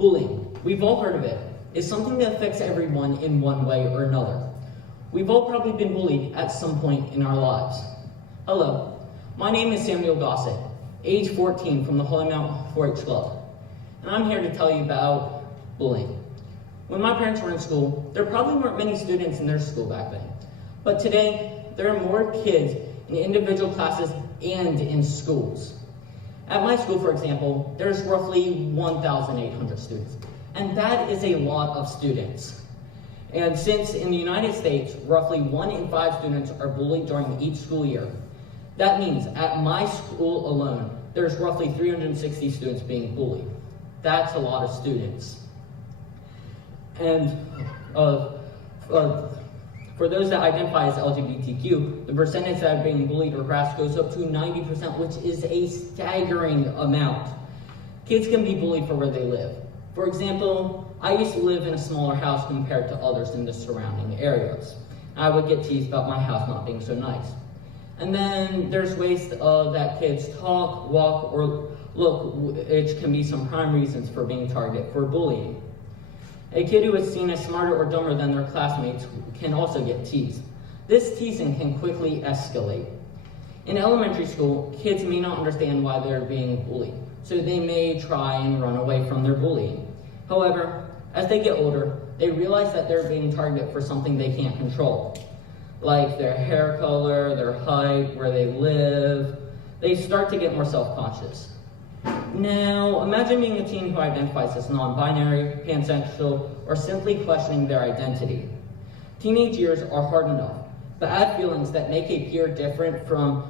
Bullying, we've all heard of it, is something that affects everyone in one way or another. We've all probably been bullied at some point in our lives. Hello, my name is Samuel Gossett, age 14 from the Holy Mount 4-H Club, and I'm here to tell you about bullying. When my parents were in school, there probably weren't many students in their school back then, but today there are more kids in individual classes and in schools. At my school, for example, there's roughly 1,800 students, and that is a lot of students. And since in the United States, roughly 1 in 5 students are bullied during each school year, that means at my school alone, there's roughly 360 students being bullied. That's a lot of students. And for those that identify as LGBTQ, the percentage that are being bullied or harassed goes up to 90%, which is a staggering amount. Kids can be bullied for where they live. For example, I used to live in a smaller house compared to others in the surrounding areas. I would get teased about my house not being so nice. And then there's ways that kids talk, walk, or look, which can be some prime reasons for being targeted for bullying. A kid who is seen as smarter or dumber than their classmates can also get teased. This teasing can quickly escalate. In elementary school, kids may not understand why they're being bullied, so they may try and run away from their bullying. However, as they get older, they realize that they're being targeted for something they can't control, like their hair color, their height, where they live. They start to get more self-conscious. Now, imagine being a teen who identifies as non-binary, pansexual, or simply questioning their identity. Teenage years are hard enough, but add feelings that make a peer different from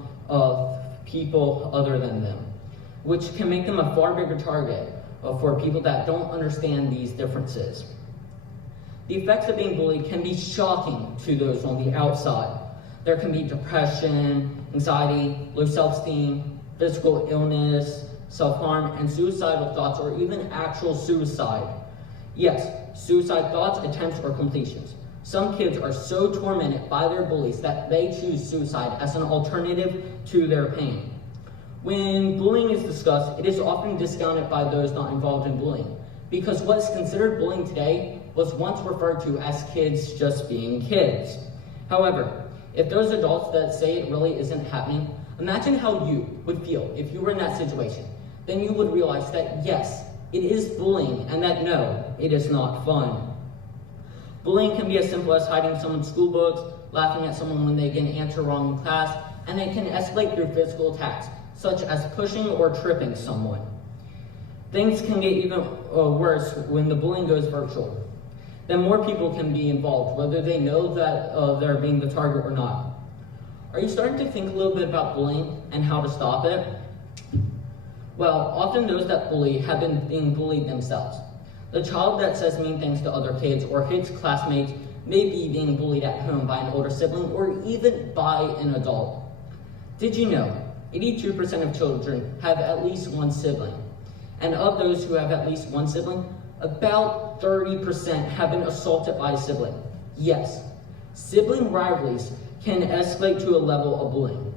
people other than them, which can make them a far bigger target for people that don't understand these differences. The effects of being bullied can be shocking to those on the outside. There can be depression, anxiety, low self-esteem, physical illness, self-harm, and suicidal thoughts, or even actual suicide. Yes, suicide thoughts, attempts, or completions. Some kids are so tormented by their bullies that they choose suicide as an alternative to their pain. When bullying is discussed, it is often discounted by those not involved in bullying, because what is considered bullying today was once referred to as kids just being kids. However, if those adults that say it really isn't happening, imagine how you would feel if you were in that situation. Then you would realize that yes, it is bullying, and that no, it is not fun. Bullying can be as simple as hiding someone's school books, laughing at someone when they get an answer wrong in class, and it can escalate through physical attacks, such as pushing or tripping someone. Things can get even worse when the bullying goes virtual. Then more people can be involved, whether they know that they're being the target or not. Are you starting to think a little bit about bullying and how to stop it? Well, often those that bully have been being bullied themselves. The child that says mean things to other kids or hits classmates may be being bullied at home by an older sibling or even by an adult. Did you know 82% of children have at least one sibling? And of those who have at least one sibling, about 30% have been assaulted by a sibling. Yes, sibling rivalries can escalate to a level of bullying.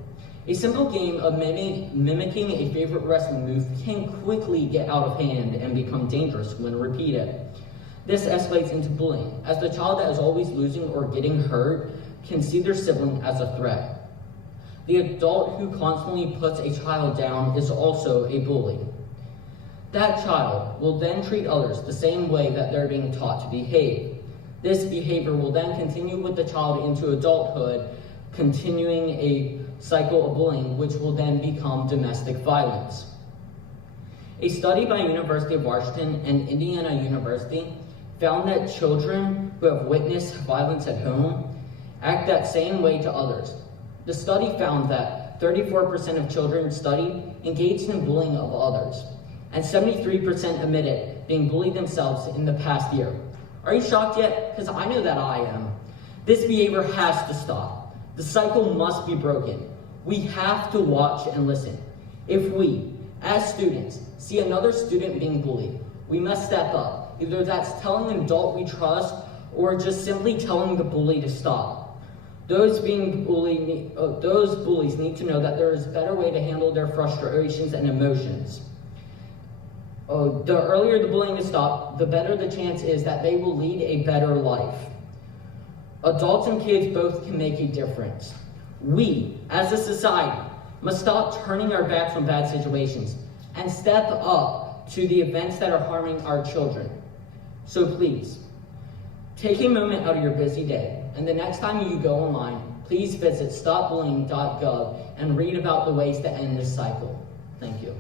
A simple game of mimicking a favorite wrestling move can quickly get out of hand and become dangerous when repeated. This escalates into bullying, as the child that is always losing or getting hurt can see their sibling as a threat. The adult who constantly puts a child down is also a bully. That child will then treat others the same way that they're being taught to behave. This behavior will then continue with the child into adulthood, continuing a cycle of bullying, which will then become domestic violence. A study by University of Washington and Indiana University found that children who have witnessed violence at home act that same way to others. The study found that 34% of children studied engaged in bullying of others, and 73% admitted being bullied themselves in the past year. Are you shocked yet? Because I know that I am. This behavior has to stop. The cycle must be broken. We have to watch and listen. If we, as students, see another student being bullied, we must step up. Either that's telling an adult we trust or just simply telling the bully to stop. Those bullies need to know that there is a better way to handle their frustrations and emotions. The earlier the bullying is stopped, the better the chance is that they will lead a better life. Adults and kids both can make a difference. We, as a society, must stop turning our backs on bad situations and step up to the events that are harming our children. So please, take a moment out of your busy day, and the next time you go online, please visit stopbullying.gov and read about the ways to end this cycle. Thank you.